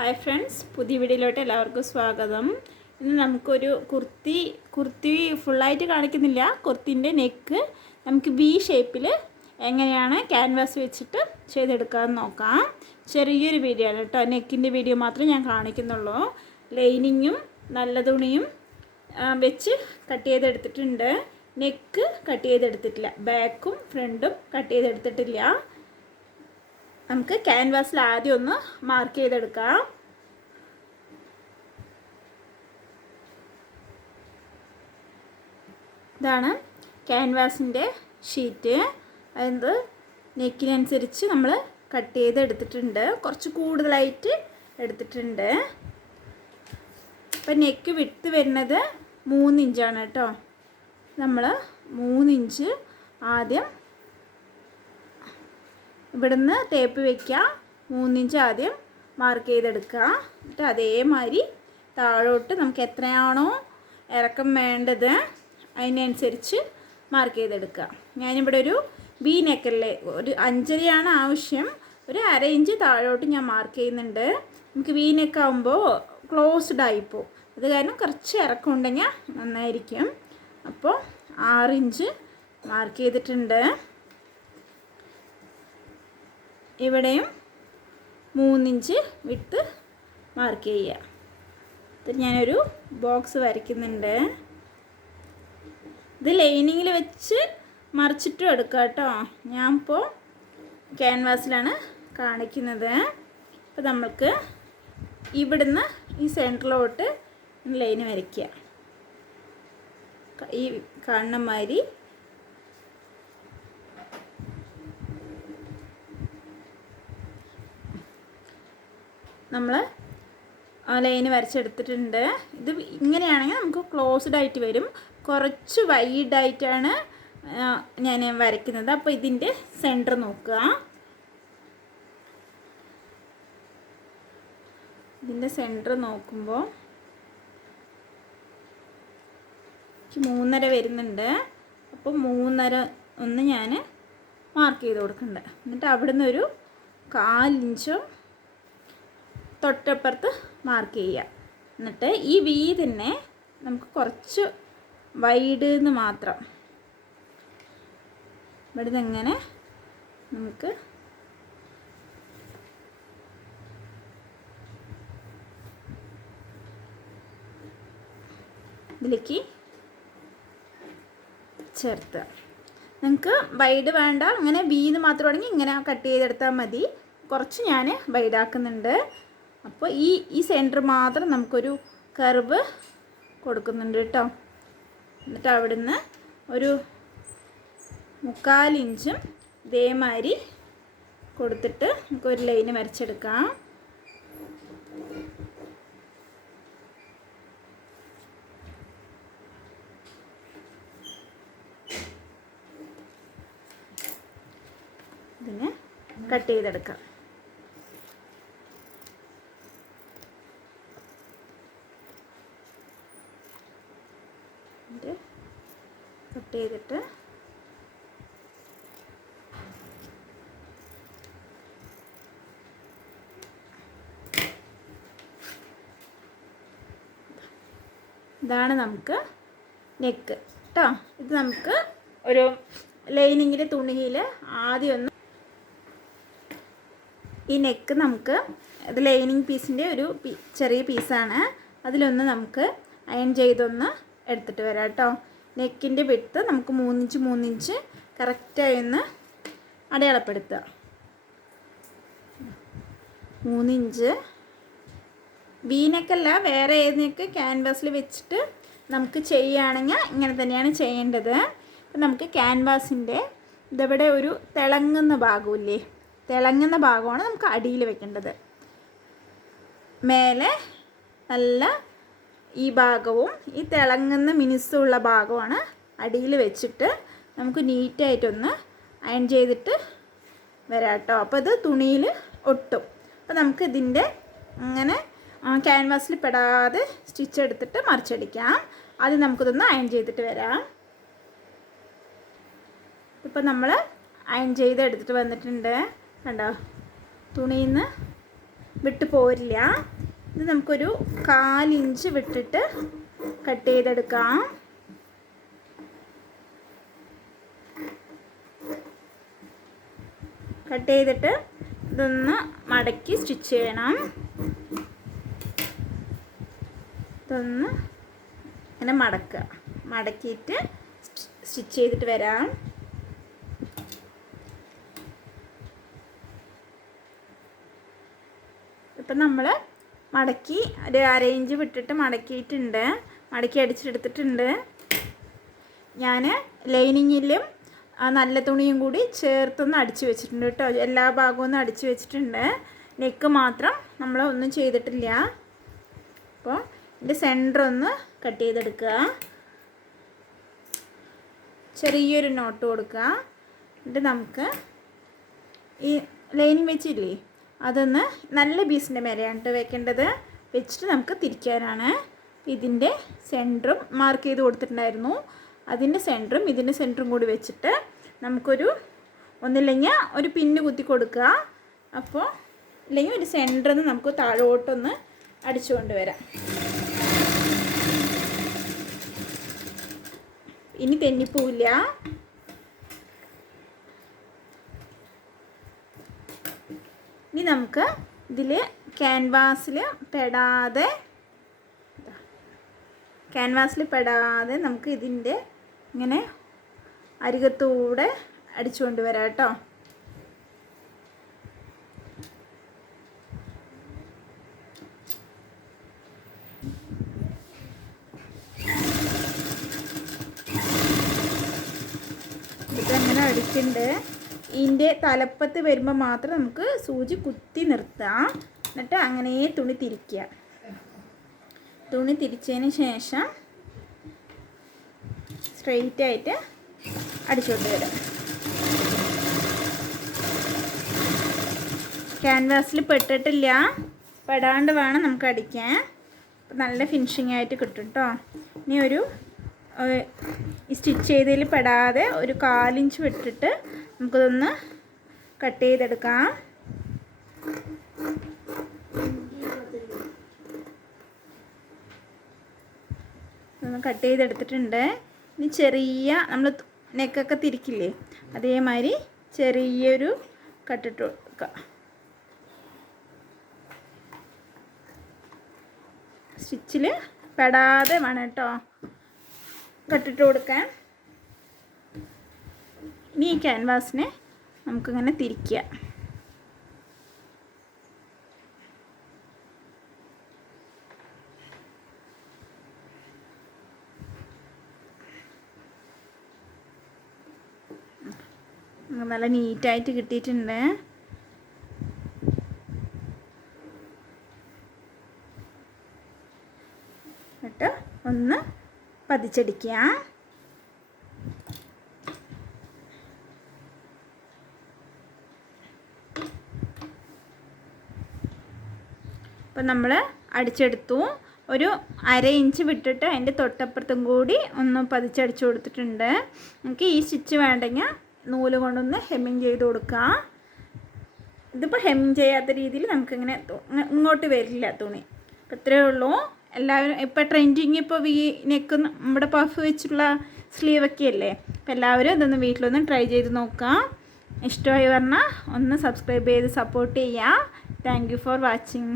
Hi friends, പുതിയ വീഡിയോയിലോട്ട് എല്ലാവർക്കും സ്വാഗതം. ഇന്ന് നമുക്കൊരു കുർത്തി ഫുള്ളായിട്ട് കാണിക്കുന്നില്ല. കുർത്തിൻ്റെ നെക്ക് നമുക്ക് ബി ഷേപ്പിൽ എങ്ങനെയാണ് ക്യാൻവാസ് വെച്ചിട്ട് ചെയ്തെടുക്കാമെന്ന് നോക്കാം. ചെറിയൊരു വീഡിയോ ആണ് കേട്ടോ. നെക്കിൻ്റെ വീഡിയോ മാത്രമേ ഞാൻ കാണിക്കുന്നുള്ളൂ. ലൈനിങ്ങും നല്ല തുണിയും വെച്ച് കട്ട് ചെയ്തെടുത്തിട്ടുണ്ട്. നെക്ക് കട്ട് ചെയ്തെടുത്തിട്ടില്ല. ബാക്കും ഫ്രണ്ടും കട്ട് ചെയ്തെടുത്തിട്ടില്ല. നമുക്ക് ക്യാൻവാസിൽ ആദ്യം ഒന്ന് മാർക്ക് ചെയ്തെടുക്കാം. ഇതാണ് ക്യാൻവാസിൻ്റെ ഷീറ്റ്. അത് നെക്കിനനുസരിച്ച് നമ്മൾ കട്ട് ചെയ്തെടുത്തിട്ടുണ്ട്. കുറച്ച് കൂടുതലായിട്ട് എടുത്തിട്ടുണ്ട്. അപ്പം നെക്ക് വിട്ട് വരുന്നത് 3 ഇഞ്ചാണ് കേട്ടോ. നമ്മൾ 3 ഇഞ്ച് ആദ്യം ഇവിടുന്ന് ടേപ്പ് വയ്ക്കുക. 3 ഇഞ്ച് ആദ്യം മാർക്ക് ചെയ്തെടുക്കുക. എന്നിട്ട് അതേമാതിരി താഴോട്ട് നമുക്ക് എത്രയാണോ ഇറക്കം വേണ്ടത് അതിനനുസരിച്ച് മാർക്ക് ചെയ്തെടുക്കുക. ഞാനിവിടെ ഒരു ബി നെക്കല്ലേ, ഒരു 5.5 ആവശ്യം. ഒരു 1/2 ഇഞ്ച് താഴോട്ട് ഞാൻ മാർക്ക് ചെയ്യുന്നുണ്ട്. നമുക്ക് വി നെക്കാവുമ്പോൾ ക്ലോസ്ഡ് ആയിപ്പോവും. അത് കാരണം കുറച്ച് ഇറക്കം ഉണ്ടെങ്കിൽ നന്നായിരിക്കും. അപ്പോൾ 6 ഇഞ്ച് മാർക്ക് ചെയ്തിട്ടുണ്ട്. ഇവിടെയും 3 ഇഞ്ച് വിട്ട് മാർക്ക് ചെയ്യുക. ഇത് ഞാനൊരു ബോക്സ് വരയ്ക്കുന്നുണ്ട്. ഇത് ലൈനിങ്ങിൽ വെച്ച് മറിച്ചിട്ടും എടുക്കാം കേട്ടോ. ഞാൻ ഇപ്പോൾ ക്യാൻവാസിലാണ് കാണിക്കുന്നത്. അപ്പോൾ നമുക്ക് ഇവിടുന്ന് ഈ സെൻറ്ററിലോട്ട് ലൈൻ വരയ്ക്കുക. ഈ കാണുന്ന മാതിരി നമ്മൾ ലൈന് വരച്ചെടുത്തിട്ടുണ്ട്. ഇത് ഇങ്ങനെയാണെങ്കിൽ നമുക്ക് ക്ലോസ്ഡ് ആയിട്ട് വരും. കുറച്ച് വൈഡായിട്ടാണ് ഞാൻ വരയ്ക്കുന്നത്. അപ്പോൾ ഇതിൻ്റെ സെൻറ്റർ നോക്കുക. ഇതിൻ്റെ സെൻറ്റർ നോക്കുമ്പോൾ 3.5 വരുന്നുണ്ട്. അപ്പോൾ 3.5 ഒന്ന് ഞാൻ മാർക്ക് ചെയ്ത് കൊടുക്കുന്നുണ്ട്. എന്നിട്ട് അവിടുന്ന് ഒരു 1/4 ഇഞ്ചോ തൊട്ടപ്പുറത്ത് മാർക്ക് ചെയ്യുക. എന്നിട്ട് ഈ വി തന്നെ നമുക്ക് കുറച്ച് വൈഡ് എന്ന് മാത്രം ഇവിടുന്ന് എങ്ങനെ നമുക്ക് ഇതിലേക്ക് ചേർത്ത്, നിങ്ങൾക്ക് വൈഡ് വേണ്ട, അങ്ങനെ വീന്ന് മാത്രമാണെങ്കിൽ ഇങ്ങനെ കട്ട് ചെയ്തെടുത്താൽ മതി. കുറച്ച് ഞാൻ വൈഡാക്കുന്നുണ്ട്. അപ്പോൾ ഈ സെൻറ്റർ മാത്രം നമുക്കൊരു കർവ് കൊടുക്കുന്നുണ്ട് കേട്ടോ. എന്നിട്ട് അവിടുന്ന് ഒരു 3/4 ഇഞ്ചും ഇതേമാതിരി കൊടുത്തിട്ട് നമുക്കൊരു ലൈന് വരച്ചെടുക്കാം. ഇതിനെ കട്ട് ചെയ്തെടുക്കാം. കട്ട് ചെയ്തിട്ട് ഇതാണ് നമുക്ക് നെക്ക് കേട്ടോ. ഇത് നമുക്ക് ഒരു ലൈനിങ്ങിൽ തുണിയിൽ ആദ്യം ഒന്ന് ഈ നെക്ക് നമുക്ക് ഇത് ലൈനിങ് പീസിൻ്റെ ഒരു ചെറിയ പീസാണ്. അതിലൊന്ന് നമുക്ക് അയൺ ചെയ്തൊന്ന് എടുത്തിട്ട് വരാം കേട്ടോ. നെക്കിൻ്റെ വിഡ്ത്ത് നമുക്ക് 3 ഇഞ്ച് കറക്റ്റായി ഒന്ന് അടയാളപ്പെടുത്തുക. 3 ഇഞ്ച് വി നെക്കല്ല, വേറെ ഏതിനൊക്കെ ക്യാൻവാസിൽ വെച്ചിട്ട് നമുക്ക് ചെയ്യുകയാണെങ്കിൽ ഇങ്ങനെ തന്നെയാണ് ചെയ്യേണ്ടത്. അപ്പം നമുക്ക് ക്യാൻവാസിൻ്റെ ഇതവിടെ ഒരു തിളങ്ങുന്ന ഭാഗമില്ലേ, തിളങ്ങുന്ന ഭാഗമാണ് നമുക്ക് അടിയിൽ വെക്കേണ്ടത്. മേലെ നല്ല ഈ ഭാഗവും ഈ തിളങ്ങുന്ന മിനുസമുള്ള ഭാഗമാണ് അടിയിൽ വെച്ചിട്ട് നമുക്ക് നീറ്റായിട്ടൊന്ന് അയൺ ചെയ്തിട്ട് വരാം കേട്ടോ. അപ്പോൾ ഇത് തുണിയിൽ ഒട്ടും. അപ്പോൾ നമുക്ക് ഇതിൻ്റെ അങ്ങനെ ക്യാൻവാസിൽ പെടാതെ സ്റ്റിച്ച് എടുത്തിട്ട് മറിച്ചടിക്കാം. ആദ്യം നമുക്കിതൊന്ന് അയൺ ചെയ്തിട്ട് വരാം. ഇപ്പോൾ നമ്മൾ അയൺ ചെയ്ത് എടുത്തിട്ട് വന്നിട്ടുണ്ട്. കണ്ടോ, തുണിയിൽ നിന്ന് വിട്ട് പോരില്ല. ഇത് നമുക്കൊരു 1/4 ഇഞ്ച് വിട്ടിട്ട് കട്ട് ചെയ്തെടുക്കാം. കട്ട് ചെയ്തിട്ട് ഇതൊന്ന് മടക്കി സ്റ്റിച്ച് ചെയ്യണം. ഇതൊന്ന് ഇങ്ങനെ മടക്കിയിട്ട് സ്റ്റിച്ച് ചെയ്തിട്ട് വരാം. ഇപ്പം നമ്മൾ മടക്കി ഒരു 1/2 ഇഞ്ച് വിട്ടിട്ട് മടക്കിയിട്ടുണ്ട്, മടക്കി അടിച്ചെടുത്തിട്ടുണ്ട്. ഞാൻ ലൈനിങ്ങിലും നല്ല തുണിയും കൂടി ചേർത്തൊന്ന് അടിച്ച് വെച്ചിട്ടുണ്ട് കേട്ടോ. എല്ലാ ഭാഗവും ഒന്ന് അടിച്ച് വെച്ചിട്ടുണ്ട്. നെക്ക് മാത്രം നമ്മൾ ഒന്നും ചെയ്തിട്ടില്ല. അപ്പോൾ ഇതിൻ്റെ സെൻറ്റർ ഒന്ന് കട്ട് ചെയ്തെടുക്കുക. ചെറിയൊരു നോട്ട് കൊടുക്കുക. എന്നിട്ട് നമുക്ക് ഈ ലൈനിങ് വെച്ചില്ലേ, അതൊന്ന് നല്ല പീസിൻ്റെ മേലെയാണ് വെക്കേണ്ടത്. വെച്ചിട്ട് നമുക്ക് തിരിക്കാനാണ്. ഇതിൻ്റെ സെൻറ്ററും മാർക്ക് ചെയ്ത് കൊടുത്തിട്ടുണ്ടായിരുന്നു. അതിൻ്റെ സെൻറ്ററും ഇതിൻ്റെ സെൻറ്ററും കൂടി വെച്ചിട്ട് നമുക്കൊരു ഒന്നില്ലെങ്കിൽ ഒരു പിന്ന് കുത്തി കൊടുക്കുക. അപ്പോൾ ഇല്ലെങ്കിൽ ഒരു സെൻറ്ററിൽ നിന്ന് നമുക്ക് താഴോട്ടൊന്ന് അടിച്ചു കൊണ്ടുവരാം. ഇനി തെന്നിപ്പോവില്ല. ഇനി നമുക്ക് ഇതിൽ ക്യാൻവാസിൽ പെടാതെ നമുക്ക് ഇതിൻ്റെ ഇങ്ങനെ അരികത്തൂടെ അടിച്ചു കൊണ്ടുവരാം കേട്ടോ. ഇതങ്ങനെ അടിക്കുന്നുണ്ട്. ഇതിൻ്റെ തലപ്പത്ത് വരുമ്പോൾ മാത്രം നമുക്ക് സൂചി കുത്തി നിർത്താം. എന്നിട്ട് അങ്ങനെ തുണി തിരിക്കുക. തുണി തിരിച്ചതിന് ശേഷം സ്ട്രെയിറ്റ് ആയിട്ട് അടിച്ചുകൊണ്ട് വരാം. ക്യാൻവാസിൽ പെട്ടിട്ടില്ല, പെടാണ്ട് വേണം നമുക്ക് അടിക്കാൻ. നല്ല ഫിനിഷിംഗ് ആയിട്ട് കിട്ടും കേട്ടോ. ഇനി ഒരു സ്റ്റിച്ച് ചെയ്തതിൽ പെടാതെ ഒരു 1/4 ഇഞ്ച് വിട്ടിട്ട് നമുക്കിതൊന്ന് കട്ട് ചെയ്തെടുക്കാം. ഒന്ന് കട്ട് ചെയ്തെടുത്തിട്ടുണ്ട്. ഇനി ചെറിയ നമ്മൾ നെക്കൊക്കെ തിരിക്കില്ലേ, അതേമാതിരി ചെറിയൊരു കട്ടിട്ട് കൊടുക്കുക. സ്റ്റിച്ചിൽ പെടാതെ വേണം കേട്ടോ കട്ടിട്ട് കൊടുക്കാൻ. ഇനി ഈ ക്യാൻവാസിനെ നമുക്കിങ്ങനെ തിരിക്കുക. നല്ല നീറ്റായിട്ട് കിട്ടിയിട്ടുണ്ട്. എന്നിട്ട് ഒന്ന് പതിച്ചടിക്കുക. അപ്പം നമ്മൾ അടിച്ചെടുത്തു. ഒരു 1/2 ഇഞ്ച് വിട്ടിട്ട് അതിൻ്റെ തൊട്ടപ്പുറത്തും കൂടി ഒന്ന് പതിച്ചടിച്ചു കൊടുത്തിട്ടുണ്ട്. നമുക്ക് ഈ സ്റ്റിച്ച് വേണ്ടെങ്കിൽ നൂല് കൊണ്ടൊന്ന് ഹെമ്മിങ് ചെയ്ത് കൊടുക്കുക. ഇതിപ്പോൾ ഹെമ്മിങ് ചെയ്യാത്ത രീതിയിൽ നമുക്കിങ്ങനെ ഇങ്ങോട്ട് വരില്ല തുണി. അപ്പോൾ ഇത്രയേ ഉള്ളൂ. എല്ലാവരും ഇപ്പോൾ ട്രെൻഡിങ് ഇപ്പോൾ വി നെക്ക് നമ്മുടെ പഫ് വെച്ചുള്ള സ്ലീവൊക്കെ അല്ലേ. അപ്പോൾ എല്ലാവരും ഇതൊന്ന് വീട്ടിലൊന്ന് ട്രൈ ചെയ്ത് നോക്കുക. ഇഷ്ടമായി പറഞ്ഞാൽ ഒന്ന് സബ്സ്ക്രൈബ് ചെയ്ത് സപ്പോർട്ട് ചെയ്യുക. Thank you for watching.